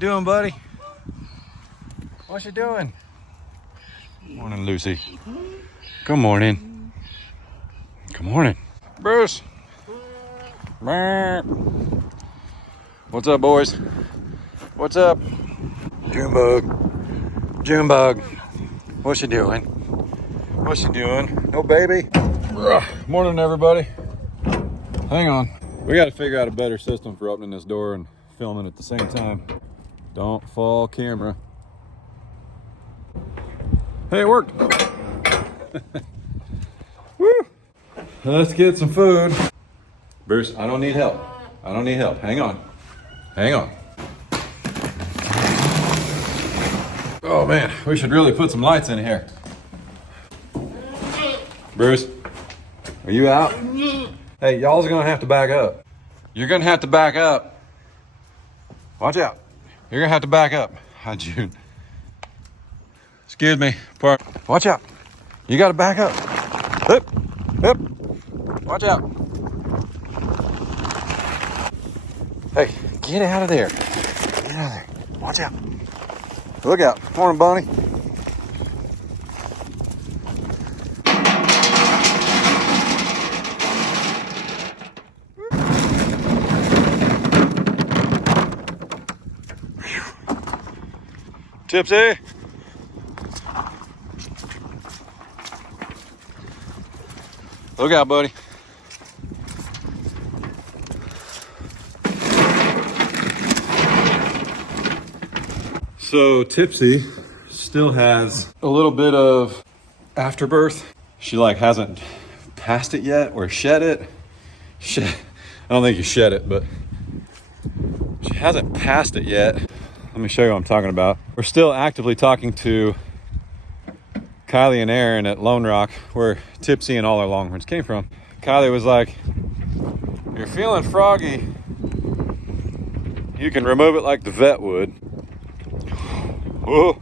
you doing, buddy? What you doing? Morning, Lucy. Good morning. Good morning. Bruce. What's up, boys? What's up? Junebug. What you doing? What you doing? No baby? Morning, everybody. Hang on. We got to figure out a better system for opening this door and filming at the same time. Don't fall camera. Hey, it worked. Woo! Let's get some food. Bruce, I don't need help. I don't need help. Hang on. Hang on. Oh man, we should really put some lights in here. Bruce, are you out? Hey, y'all's gonna have to back up. You're gonna have to back up. Watch out. You're gonna have to back up. Hi, June. Excuse me. Watch out. You gotta back up. Hip, hip. Watch out. Hey, get out of there. Get out of there. Watch out. Look out. Morning, Bonnie. Tipsy. Look out, buddy. So Tipsy still has a little bit of afterbirth. She like hasn't passed it yet or shed it. I don't think you shed it, but she hasn't passed it yet. Let me show you what I'm talking about. We're still actively talking to Kylie and Aaron at Lone Rock, where Tipsy and all our longhorns came from. Kylie was like, "You're feeling froggy. You can remove it like the vet would." Whoa.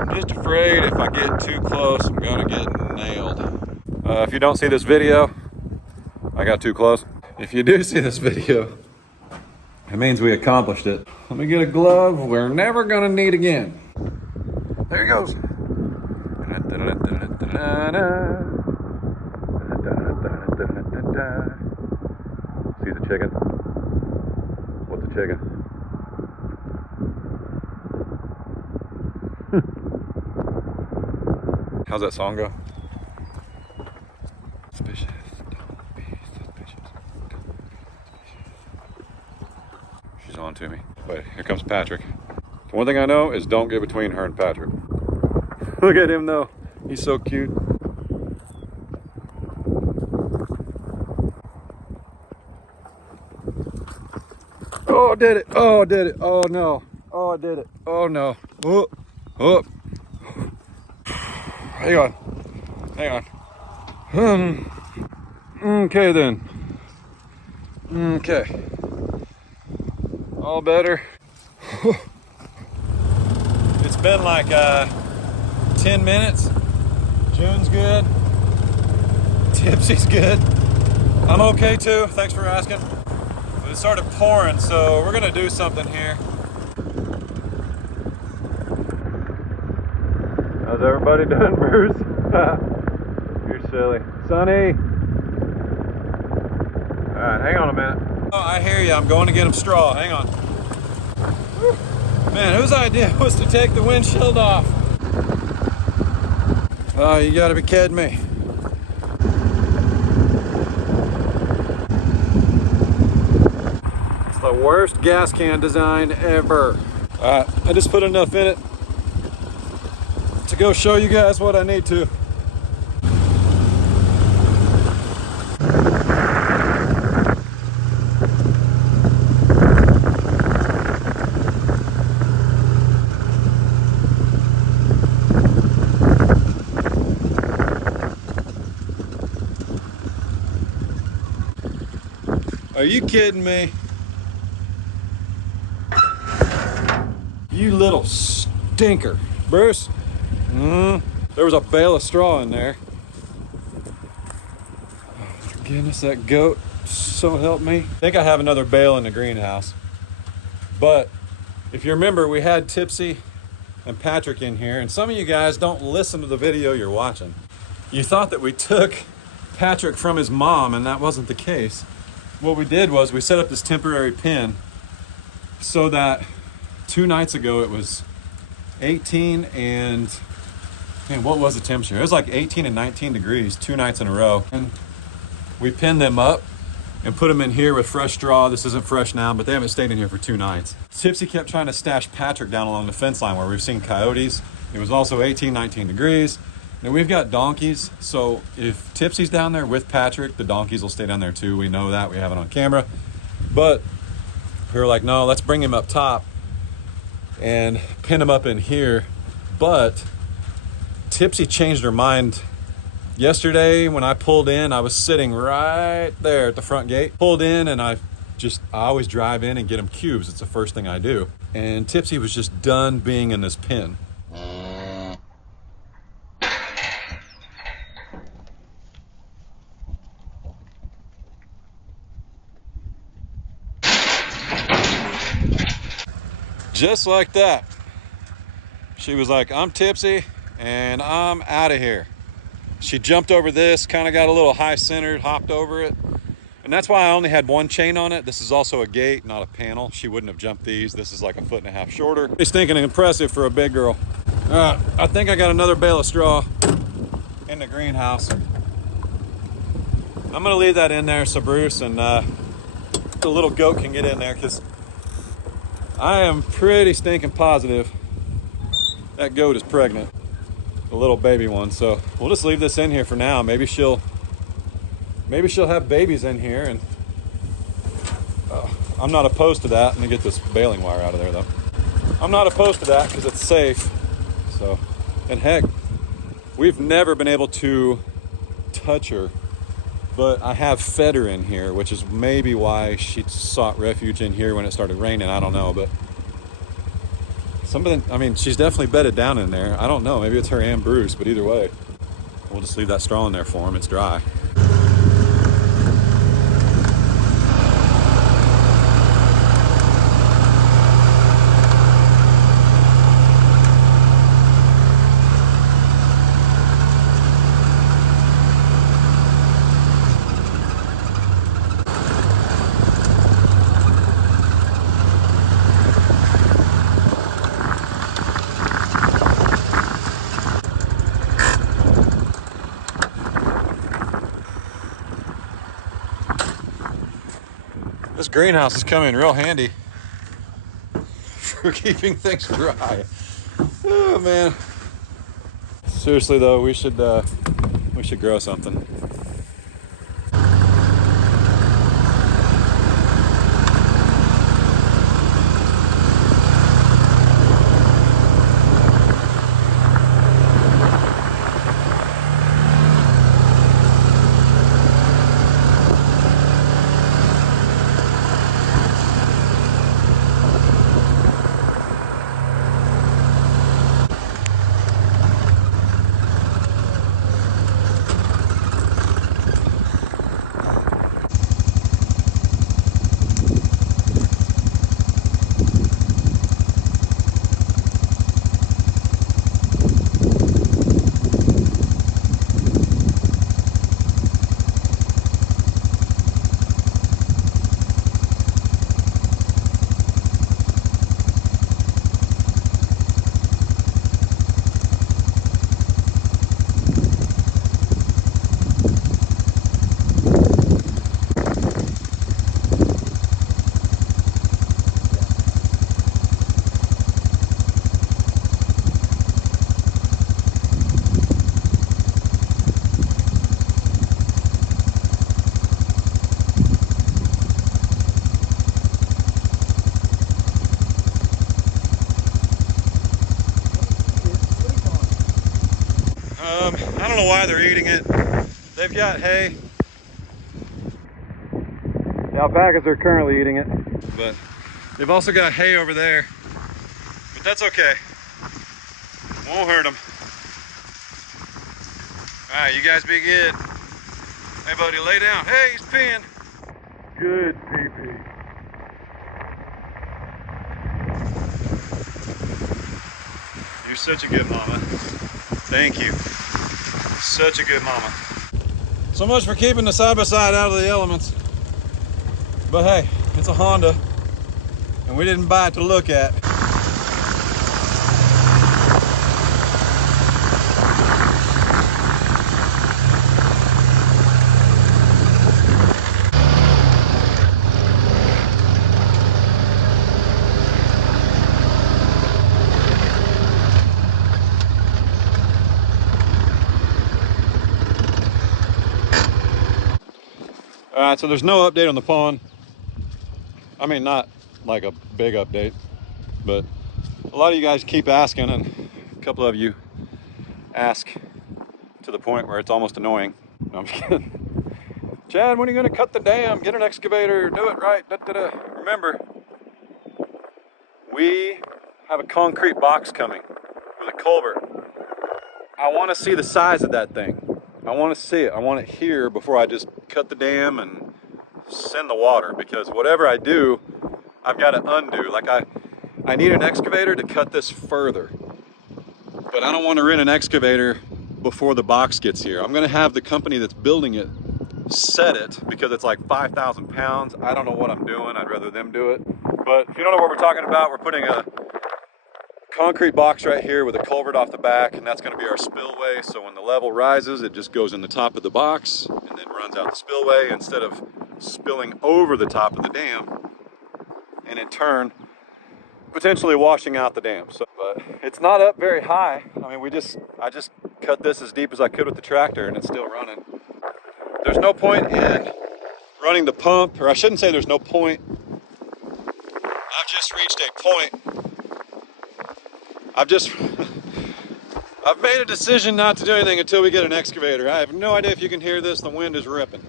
I'm just afraid if I get too close, I'm gonna get nailed. If you don't see this video, I got too close. If you do see this video, it means we accomplished it. Let me get a glove we're never gonna need again. There he goes. See the chicken? What's a chicken? How's that song go? Suspicious. Don't be suspicious. She's on to me. Wait, here comes Patrick. The one thing I know is don't get between her and Patrick. Look at him though. He's so cute. Oh, I did it. Oh, I did it. Oh, no. Oh, I did it. Oh, no. Oh, oh. Hang on. Hang on. Okay, then. Okay. All better. It's been like 10 minutes. June's good. Tipsy's good. I'm okay, too. Thanks for asking. It started pouring, so we're gonna do something here. How's everybody doing, Bruce? You're silly. Sonny! Alright, hang on a minute. Oh, I hear you. I'm going to get him straw. Hang on. Whew. Man, whose idea was to take the windshield off? Oh, you gotta be kidding me. The worst gas can design ever. I just put enough in it to go show you guys what I need to. Are you kidding me? You little stinker. Bruce, there was a bale of straw in there. Goodness, that goat, so help me. I think I have another bale in the greenhouse. But if you remember, we had Tipsy and Patrick in here, and some of you guys don't listen to the video you're watching. You thought that we took Patrick from his mom, and that wasn't the case. What we did was we set up this temporary pen so that 2 nights ago it was 18 and, man, what was the temperature? It was like 18 and 19 degrees 2 nights in a row. And we pinned them up and put them in here with fresh straw. This isn't fresh now, but they haven't stayed in here for 2 nights. Tipsy kept trying to stash Patrick down along the fence line where we've seen coyotes. It was also 18, 19 degrees. Now we've got donkeys, so if Tipsy's down there with Patrick, the donkeys will stay down there too. We know that, we have it on camera. But we were like, no, let's bring him up top and pin him up in here. But Tipsy changed her mind. Yesterday when I pulled in, I was sitting right there at the front gate. Pulled in and I always drive in and get him cubes. It's the first thing I do. And Tipsy was just done being in this pen. Just like that. She was like, I'm tipsy and I'm out of here. She jumped over this, kind of got a little high-centered, hopped over it. And that's why I only had 1 chain on it. This is also a gate, not a panel. She wouldn't have jumped these. This is like 1.5 feet shorter. It's stinking impressive for a big girl. I think I got another bale of straw in the greenhouse. I'm gonna leave that in there so Bruce and the little goat can get in there, because I am pretty stinking positive that goat is pregnant, the little baby one. So we'll just leave this in here for now. Maybe she'll have babies in here, and I'm not opposed to that. Let me get this baling wire out of there though. I'm not opposed to that because it's safe. So, and heck, we've never been able to touch her, but I have fed her in here, which is maybe why she sought refuge in here when it started raining. I don't know, but she's definitely bedded down in there. I don't know, maybe it's her and Bruce, but either way, we'll just leave that straw in there for him. It's dry. This greenhouse is coming in real handy for keeping things dry. Oh man. Seriously though, we should grow something. I don't know why they're eating it. They've got hay. The alpacas are currently eating it, but they've also got hay over there. But that's okay. Won't hurt them. All right, you guys be good. Hey buddy, lay down. Hey, he's peeing. Good pee-pee. You're such a good mama. Thank you. Such a good mama. So much for keeping the side-by-side out of the elements. But hey, it's a Honda, and we didn't buy it to look at. All right, so there's no update on the pond. I mean, not like a big update, but a lot of you guys keep asking, and a couple of you ask to the point where it's almost annoying. No, I'm just kidding. Chad, when are you gonna cut the dam? Get an excavator, do it right, da, da, da. Remember, we have a concrete box coming with a culvert. I wanna see the size of that thing. I wanna see it, I want it here before I just cut the dam and send the water, because whatever I do, I've got to undo. Like I need an excavator to cut this further, but I don't want to rent an excavator before the box gets here. I'm going to have the company that's building it set it, because it's like 5,000 pounds. I don't know what I'm doing. I'd rather them do it. But if you don't know what we're talking about, we're putting a concrete box right here with a culvert off the back, and that's going to be our spillway. So when the level rises, it just goes in the top of the box and then runs out the spillway instead of spilling over the top of the dam, and in turn potentially washing out the dam. So, but it's not up very high. I mean, I just cut this as deep as I could with the tractor, and it's still running. There's no point in running the pump, or I shouldn't say there's no point. I've just reached a point. I've made a decision not to do anything until we get an excavator. I have no idea if you can hear this. The wind is ripping.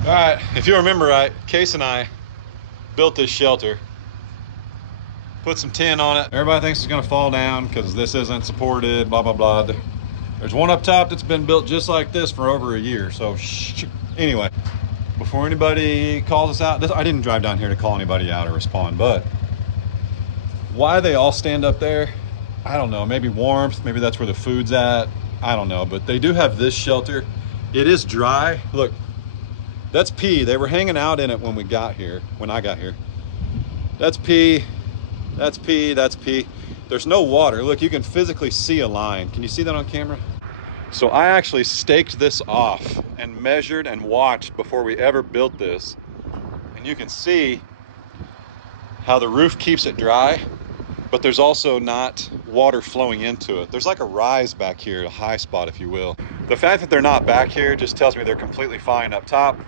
All right, if you remember right, Case and I built this shelter, put some tin on it. Everybody thinks it's gonna fall down because this isn't supported, blah, blah, blah. There's one up top that's been built just like this for over a year. So anyway, before anybody calls us out, I didn't drive down here to call anybody out or respond, but why they all stand up there, I don't know. Maybe warmth, maybe that's where the food's at. I don't know, but they do have this shelter. It is dry. Look, that's pee. They were hanging out in it when I got here. That's pee, that's pee, that's pee. There's no water. Look, you can physically see a line. Can you see that on camera? So I actually staked this off and measured and watched before we ever built this. And you can see how the roof keeps it dry, but there's also not water flowing into it. There's like a rise back here, a high spot, if you will. The fact that they're not back here just tells me they're completely fine up top.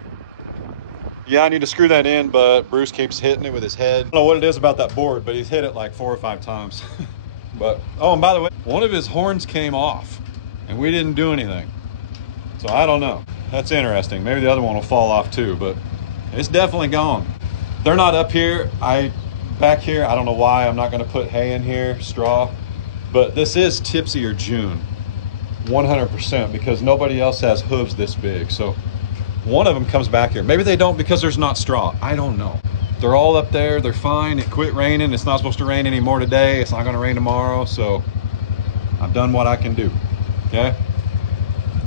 Yeah, I need to screw that in, but Bruce keeps hitting it with his head. I don't know what it is about that board, but he's hit it like 4 or 5 times. But, oh, and by the way, one of his horns came off and we didn't do anything. So I don't know. That's interesting. Maybe the other one will fall off too, but it's definitely gone. They're not up here. Back here, I don't know why. I'm not gonna put hay in here, straw, but this is Tipsy or June, 100%, because nobody else has hooves this big. So one of them comes back here. Maybe they don't because there's not straw. I don't know. They're all up there. They're fine. It quit raining. It's not supposed to rain anymore today. It's not going to rain tomorrow. So I've done what I can do. Okay.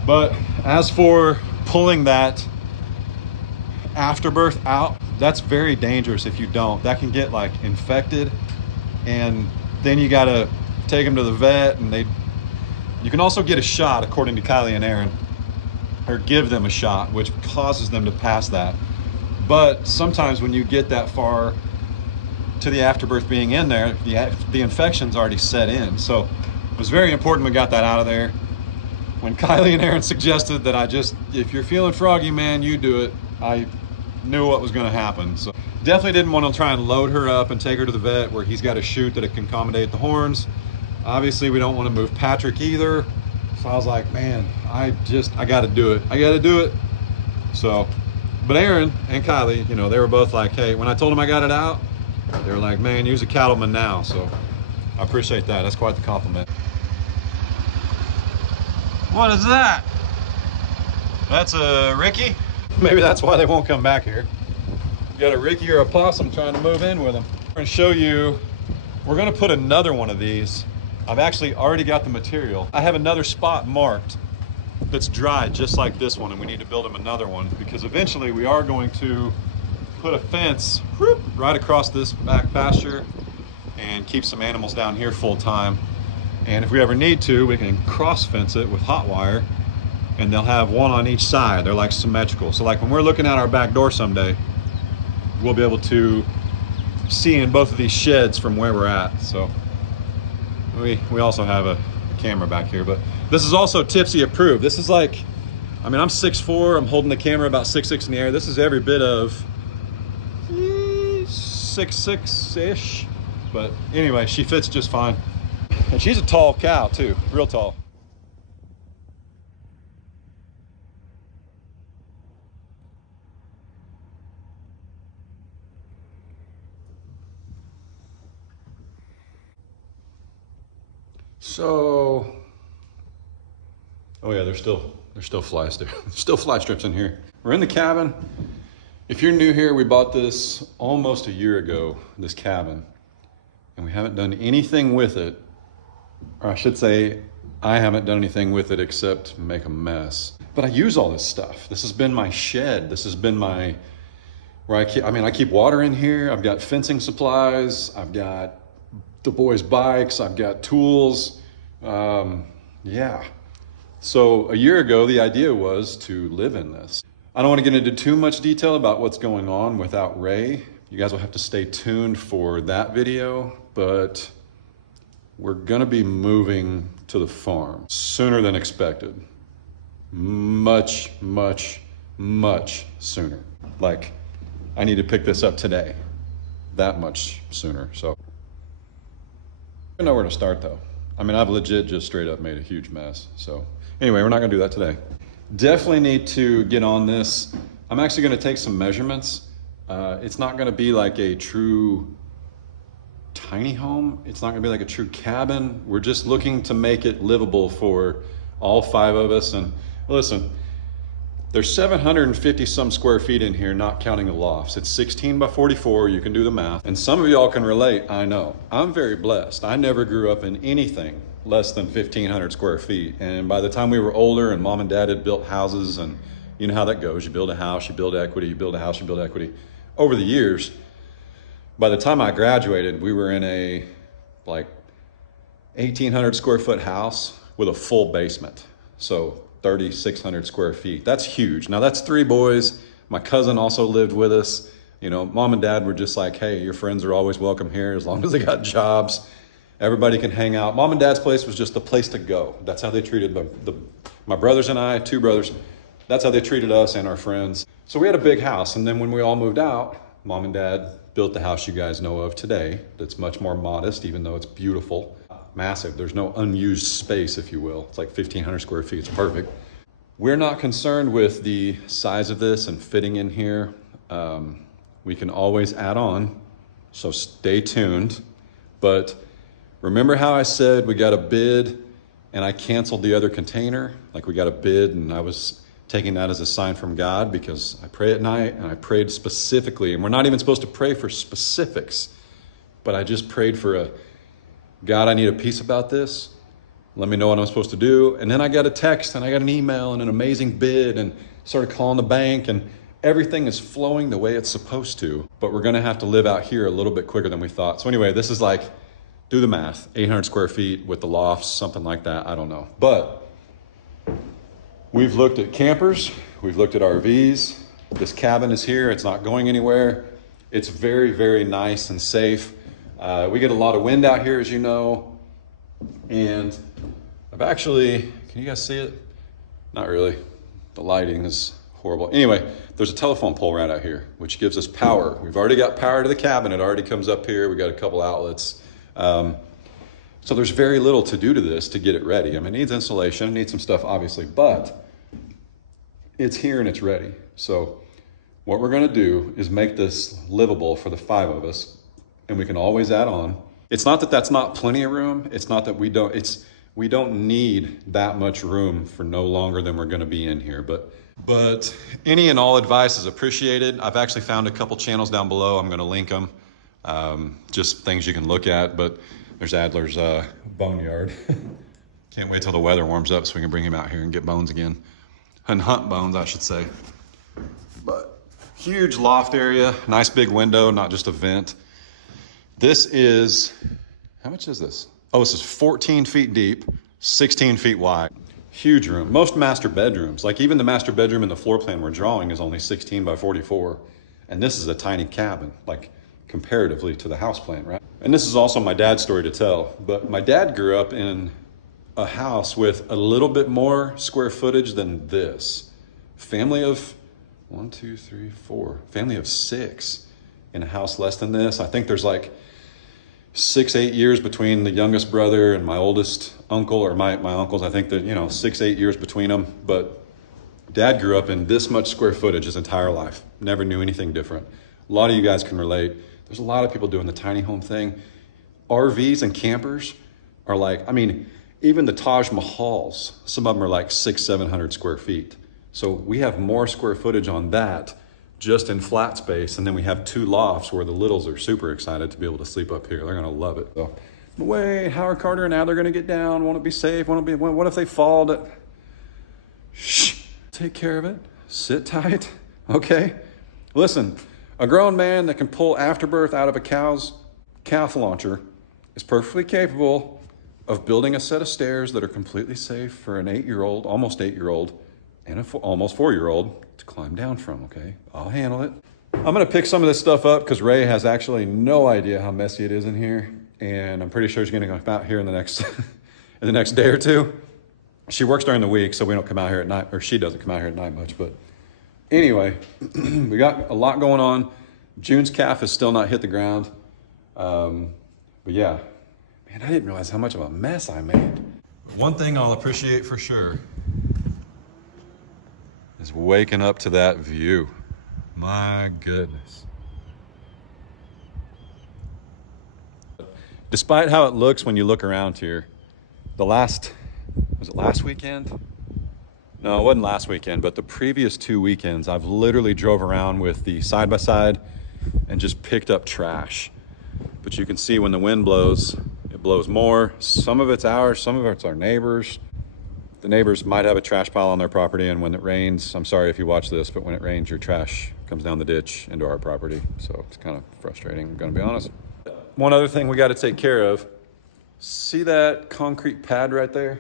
But as for pulling that afterbirth out, that's very dangerous if you don't. That can get like infected, and then you got to take them to the vet, and you can also get a shot, according to Kylie and Aaron, or give them a shot, which causes them to pass that. But sometimes when you get that far to the afterbirth being in there, the infection's already set in. So it was very important we got that out of there. When Kylie and Aaron suggested that if you're feeling froggy, man, you do it, I knew what was gonna happen. So definitely didn't want to try and load her up and take her to the vet where he's got a chute that it can accommodate the horns. Obviously we don't want to move Patrick either. So I was like, man, I gotta do it. So But Aaron and Kylie, you know, they were both like, hey, when I told them I got it out, they were like, man, you're a cattleman now. So I appreciate that. That's quite the compliment. What is that? That's a Ricky? Maybe that's why they won't come back here. You got a Ricky or a possum trying to move in with them. I'm gonna show you, we're gonna put another one of these. I've actually already got the material. I have another spot marked that's dry just like this one, and we need to build him another one because eventually we are going to put a fence right across this back pasture and keep some animals down here full time. And if we ever need to, we can cross fence it with hot wire, and they'll have one on each side. They're like symmetrical. So like when we're looking at our back door someday, we'll be able to see in both of these sheds from where we're at. So we also have a camera back here, but this is also Tipsy approved. This is like, I mean, I'm 6'4", I'm holding the camera about 6'6" in the air. This is every bit of 6'6"-ish. But anyway, she fits just fine. And she's a tall cow too, real tall. So, oh yeah, there's still flies there. Still fly strips in here. We're in the cabin. If you're new here, we bought this almost a year ago, this cabin, and we haven't done anything with it. Or I should say, I haven't done anything with it except make a mess. But I use all this stuff. This has been my shed. This has been my, where I keep water in here. I've got fencing supplies. I've got the boys' bikes. I've got tools. Yeah. So a year ago, the idea was to live in this. I don't want to get into too much detail about what's going on without Ray. You guys will have to stay tuned for that video, but we're gonna be moving to the farm sooner than expected. Much, much, much sooner. Like, I need to pick this up today. That much sooner, so. I don't know where to start though. I mean, I've legit just straight up made a huge mess. So anyway, we're not gonna do that today. Definitely need to get on this. I'm actually gonna take some measurements. It's not gonna be like a true tiny home. It's not gonna be like a true cabin. We're just looking to make it livable for all 5 of us. And listen, there's 750 some square feet in here, not counting the lofts. It's 16 by 44, you can do the math. And some of y'all can relate, I know. I'm very blessed. I never grew up in anything less than 1,500 square feet. And by the time we were older and mom and dad had built houses, and you know how that goes. You build a house, you build equity, you build a house, you build equity. Over the years, by the time I graduated, we were in a like 1,800 square foot house with a full basement. So 3,600 square feet. That's huge. Now that's 3 boys. My cousin also lived with us. You know, mom and dad were just like, hey, your friends are always welcome here as long as they got jobs. Everybody can hang out. Mom and dad's place was just the place to go. That's how they treated my brothers and I, 2 brothers. That's how they treated us and our friends. So we had a big house. And then when we all moved out, mom and dad built the house you guys know of today. That's much more modest, even though it's beautiful. Massive. There's no unused space, if you will. It's like 1,500 square feet. It's perfect. We're not concerned with the size of this and fitting in here. We can always add on, so stay tuned. But remember how I said we got a bid and I canceled the other container? Like we got a bid and I was taking that as a sign from God because I pray at night and I prayed specifically. And we're not even supposed to pray for specifics, but I just prayed for God, I need a peace about this. Let me know what I'm supposed to do. And then I got a text and I got an email and an amazing bid and started calling the bank, and everything is flowing the way it's supposed to. But we're gonna have to live out here a little bit quicker than we thought. So anyway, this is like, do the math, 800 square feet with the lofts, something like that, I don't know. But we've looked at campers, we've looked at RVs. This cabin is here, it's not going anywhere. It's very, very nice and safe. We get a lot of wind out here, as you know, and I've actually, can you guys see it? Not really. The lighting is horrible. Anyway, there's a telephone pole right out here, which gives us power. We've already got power to the cabin. It already comes up here. We got a couple outlets. So there's very little to do to this to get it ready. I mean, it needs insulation, it needs some stuff, obviously, but it's here and it's ready. So What we're gonna do is make this livable for the 5 of us, and we can always add on. It's not that that's not plenty of room. It's not that we don't need that much room for no longer than we're gonna be in here, but any and all advice is appreciated. I've actually found a couple channels down below. I'm gonna link them. Just things you can look at, but there's Adler's boneyard. Can't wait till the weather warms up so we can bring him out here and get bones again. And hunt bones, I should say. But huge loft area, nice big window, not just a vent. This is, how much is this? Oh, this is 14 feet deep, 16 feet wide. Huge room. Most master bedrooms, like even the master bedroom in the floor plan we're drawing is only 16 by 44. And this is a tiny cabin, like comparatively to the house plan, right? And this is also my dad's story to tell. But my dad grew up in a house with a little bit more square footage than this. Family of 1, 2, 3, 4. Family of 6 in a house less than this. I think there's like 6, 8 years between the youngest brother and my oldest uncle, or my uncles. I think that, 6, 8 years between them. But Dad grew up in this much square footage his entire life. Never knew anything different. A lot of you guys can relate. There's a lot of people doing the tiny home thing. RVs and campers are like, even the Taj Mahals, some of them are like 600, 700 square feet. So we have more square footage on that just in flat space. And then we have 2 lofts where the littles are super excited to be able to sleep up here. They're gonna love it. So, wait, Howard Carter and Adler are gonna get down. Won't it be safe? What if they fall? Shh, take care of it. Sit tight, okay? Listen, a grown man that can pull afterbirth out of a cow's calf launcher is perfectly capable of building a set of stairs that are completely safe for an 8-year-old, almost 8-year-old, and an almost 4-year-old to climb down from, okay? I'll handle it. I'm gonna pick some of this stuff up because Ray has actually no idea how messy it is in here, and I'm pretty sure she's gonna come out here in the next in the next day or two. She works during the week, so we don't come out here at night, or she doesn't come out here at night much, but anyway, we got a lot going on. June's calf has still not hit the ground. But yeah, man, I didn't realize how much of a mess I made. One thing I'll appreciate for sure is waking up to that view. My goodness. Despite how it looks when you look around here, was it last weekend? No, it wasn't last weekend, but the previous 2 weekends, I've literally drove around with the side-by-side and just picked up trash. But you can see when the wind blows, it blows more. Some of it's ours, some of it's our neighbors. The neighbors might have a trash pile on their property, and when it rains, I'm sorry if you watch this, but when it rains, your trash comes down the ditch into our property. So it's kind of frustrating, I'm gonna be honest. One other thing we gotta take care of, see that concrete pad right there?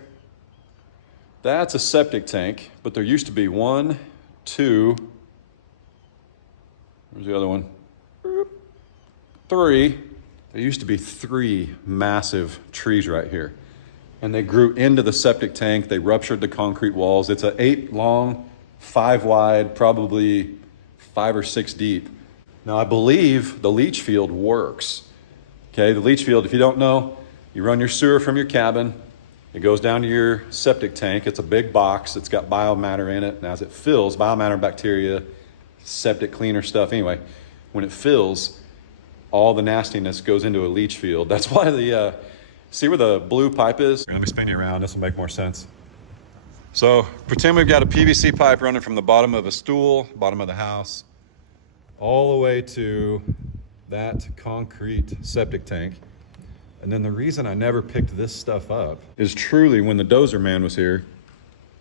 That's a septic tank, but there used to be 1, 2, where's the other one? 3. There used to be 3 massive trees right here. And they grew into the septic tank. They ruptured the concrete walls. It's an 8 long, 5 wide, probably 5 or 6 deep. Now I believe the leach field works. Okay, the leach field, if you don't know, you run your sewer from your cabin. It goes down to your septic tank. It's a big box. It's got biomatter in it. And as it fills, biomatter, bacteria, septic cleaner stuff. Anyway, when it fills, all the nastiness goes into a leach field. That's why see where the blue pipe is? Let me spin you around. This will make more sense. So pretend we've got a PVC pipe running from the bottom of a stool, bottom of the house, all the way to that concrete septic tank. And then the reason I never picked this stuff up is truly when the dozer man was here,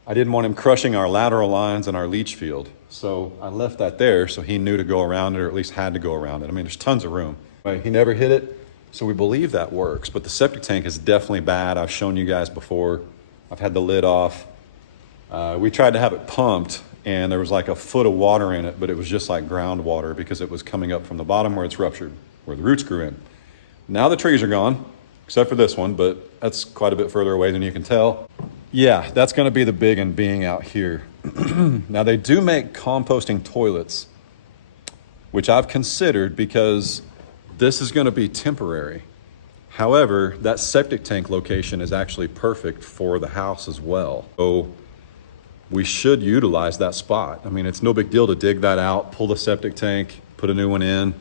I didn't want him crushing our lateral lines and our leach field. So I left that there so he knew to go around it, or at least had to go around it. There's tons of room. He never hit it, so we believe that works. But the septic tank is definitely bad. I've shown you guys before. I've had the lid off. We tried to have it pumped, and there was like a foot of water in it, but it was just like groundwater because it was coming up from the bottom where it's ruptured, where the roots grew in. Now the trees are gone, except for this one, but that's quite a bit further away than you can tell. Yeah, that's gonna be the big one being out here. Now they do make composting toilets, which I've considered because this is gonna be temporary. However, that septic tank location is actually perfect for the house as well. So we should utilize that spot. I mean, it's no big deal to dig that out, pull the septic tank, put a new one in.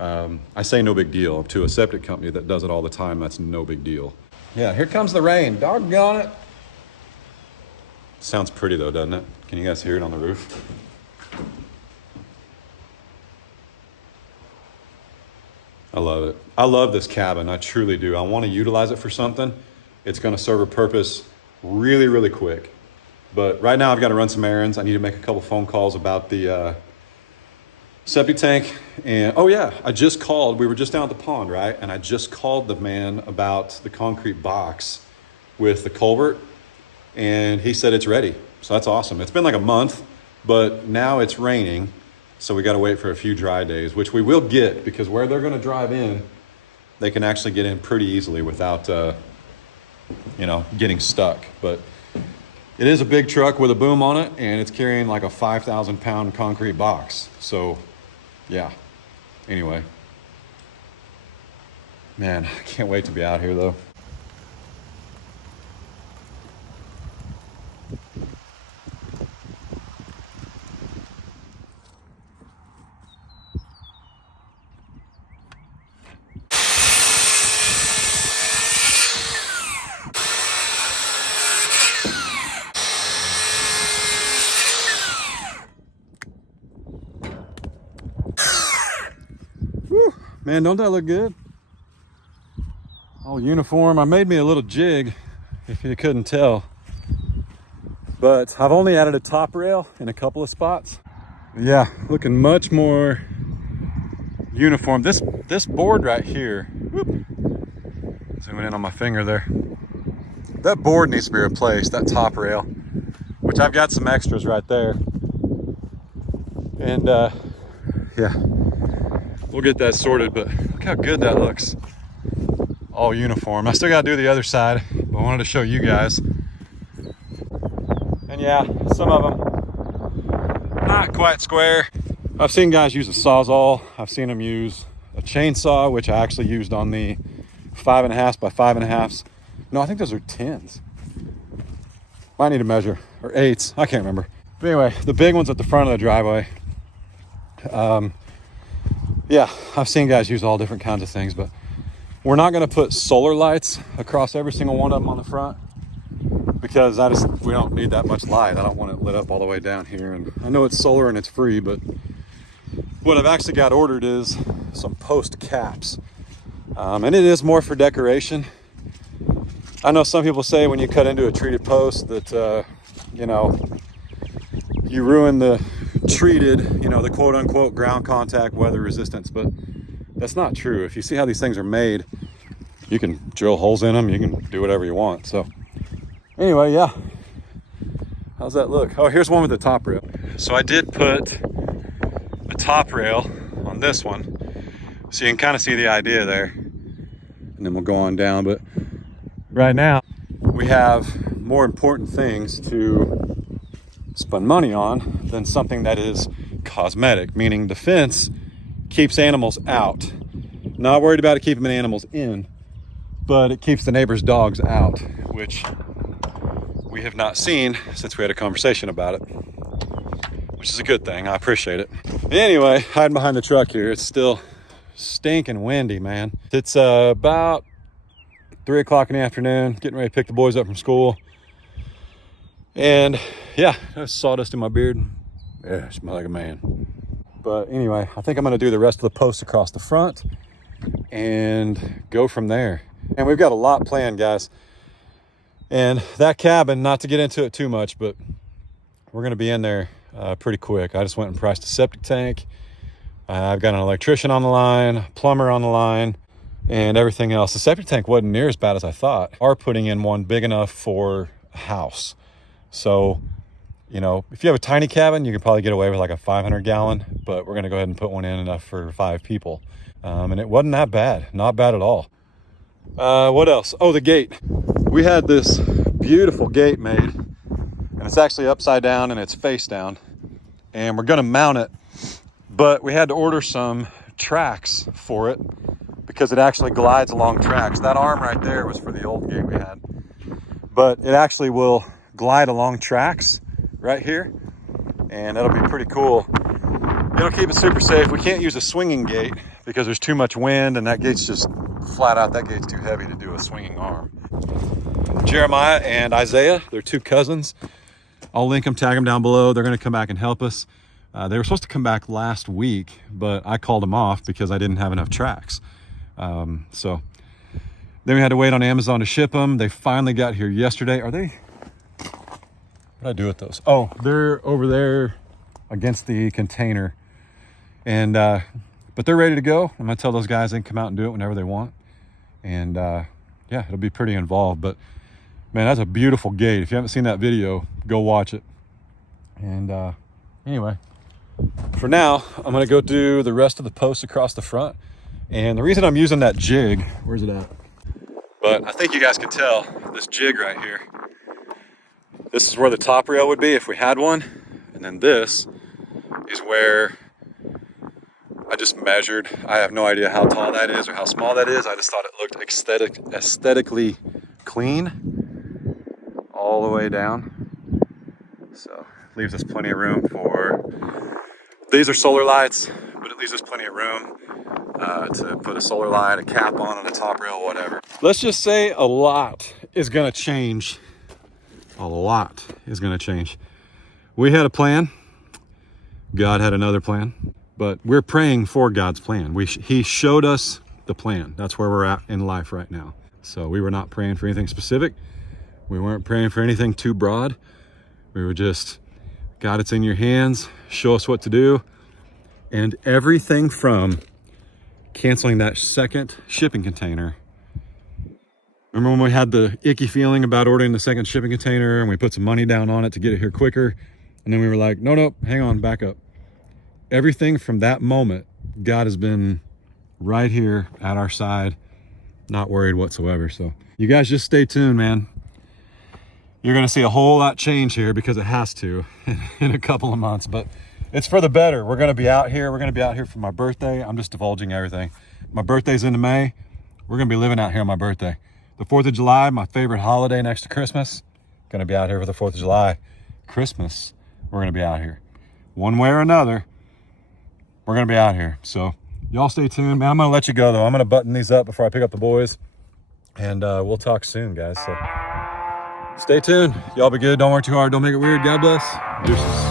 I say no big deal. To a septic company that does it all the time, that's no big deal. Yeah, here comes the rain. Doggone it. Sounds pretty though, doesn't it? Can you guys hear it on the roof? I love it. I love this cabin. I truly do. I want to utilize it for something. It's going to serve a purpose really, really quick. But right now I've got to run some errands. I need to make a couple phone calls about the septic tank. And oh yeah, I just called. We were just down at the pond, right? And I just called the man about the concrete box with the culvert. And he said it's ready. So that's awesome. It's been like a month, but now it's raining. So we got to wait for a few dry days, which we will get, because where they're going to drive in, they can actually get in pretty easily without, getting stuck. But it is a big truck with a boom on it, and it's carrying like a 5,000 pound concrete box. So yeah, anyway, man, I can't wait to be out here though. Man, don't that look good? All uniform. I made me a little jig, if you couldn't tell. But I've only added a top rail in a couple of spots. Yeah, looking much more uniform. This board right here, whoop, zooming in on my finger there. That board needs to be replaced, that top rail, which I've got some extras right there. And yeah. We'll get that sorted, but look how good that looks. All uniform. I still got to do the other side, but I wanted to show you guys. And yeah, some of them not quite square. I've seen guys use a Sawzall. I've seen them use a chainsaw, which I actually used on the 5.5 by 5.5s. No, I think those are 10s. Might need to measure, or 8s. I can't remember. But anyway, the big ones at the front of the driveway. Yeah, I've seen guys use all different kinds of things, but we're not going to put solar lights across every single one of them on the front, because we don't need that much light. I don't want it lit up all the way down here. And I know it's solar and it's free, but what I've actually got ordered is some post caps. And it is more for decoration. I know some people say when you cut into a treated post that, you ruin the treated, the quote unquote ground contact weather resistance, but that's not true. If you see how these things are made, you can drill holes in them, you can do whatever you want. So anyway, yeah, how's that look? Oh, here's one with the top rail. So I did put a top rail on this one, so you can kind of see the idea there, and then we'll go on down. But right now we have more important things to spend money on than something that is cosmetic, meaning the fence keeps animals out. Not worried about it keeping animals in, but it keeps the neighbor's dogs out, which we have not seen since we had a conversation about it, which is a good thing. I appreciate it. Anyway, hiding behind the truck here. It's still stinking windy, man. It's about 3 o'clock in the afternoon, getting ready to pick the boys up from school. And yeah, there's sawdust in my beard. Yeah, I smell like a man. But anyway, I think I'm gonna do the rest of the posts across the front and go from there. And we've got a lot planned, guys. And that cabin, not to get into it too much, but we're gonna be in there pretty quick. I just went and priced a septic tank. I've got an electrician on the line, plumber on the line, and everything else. The septic tank wasn't near as bad as I thought. Are putting in one big enough for a house. So, if you have a tiny cabin, you can probably get away with like a 500 gallon, but we're going to go ahead and put one in enough for 5 people. And it wasn't that bad. Not bad at all. What else? Oh, the gate. We had this beautiful gate made, and it's actually upside down and it's face down. And we're going to mount it, but we had to order some tracks for it because it actually glides along tracks. That arm right there was for the old gate we had, but it actually will glide along tracks, right here, and that'll be pretty cool. It'll keep it super safe. We can't use a swinging gate because there's too much wind, and that gate's just flat out, that gate's too heavy to do a swinging arm. Jeremiah and Isaiah, they're two cousins. I'll link them, tag them down below. They're gonna come back and help us. They were supposed to come back last week, but I called them off because I didn't have enough tracks. So then we had to wait on Amazon to ship them. They finally got here yesterday. Are they, what did I do with those? Oh, they're over there against the container. And, but they're ready to go. I'm gonna tell those guys they can come out and do it whenever they want. And yeah, it'll be pretty involved, but man, that's a beautiful gate. If you haven't seen that video, go watch it. And anyway, for now, I'm gonna go do the rest of the posts across the front. And the reason I'm using that jig, where's it at? But I think you guys can tell, this jig right here, this is where the top rail would be if we had one. And then this is where I just measured. I have no idea how tall that is or how small that is. I just thought it looked aesthetically clean all the way down. So leaves us plenty of room for, these are solar lights, but it leaves us plenty of room to put a solar light, a cap on a top rail, whatever. Let's just say a lot is gonna change. A lot is gonna change. We had a plan. God had another plan, but we're praying for God's plan. He showed us the plan. That's where we're at in life right now. So we were not praying for anything specific. We weren't praying for anything too broad. We were just, God, it's in your hands. Show us what to do. And everything from canceling that second shipping container. Remember when we had the icky feeling about ordering the second shipping container and we put some money down on it to get it here quicker? And then we were like, no, hang on, back up. Everything from that moment, God has been right here at our side, not worried whatsoever. So you guys just stay tuned, man. You're gonna see a whole lot change here because it has to in a couple of months, but it's for the better. We're gonna be out here. We're gonna be out here for my birthday. I'm just divulging everything. My birthday's into May. We're gonna be living out here on my birthday. The 4th of July, my favorite holiday next to Christmas. Gonna be out here for the 4th of July. Christmas, we're gonna be out here. One way or another, we're gonna be out here. So y'all stay tuned, man. I'm gonna let you go though. I'm gonna button these up before I pick up the boys. And we'll talk soon, guys. So stay tuned. Y'all be good. Don't work too hard. Don't make it weird. God bless. Deuces.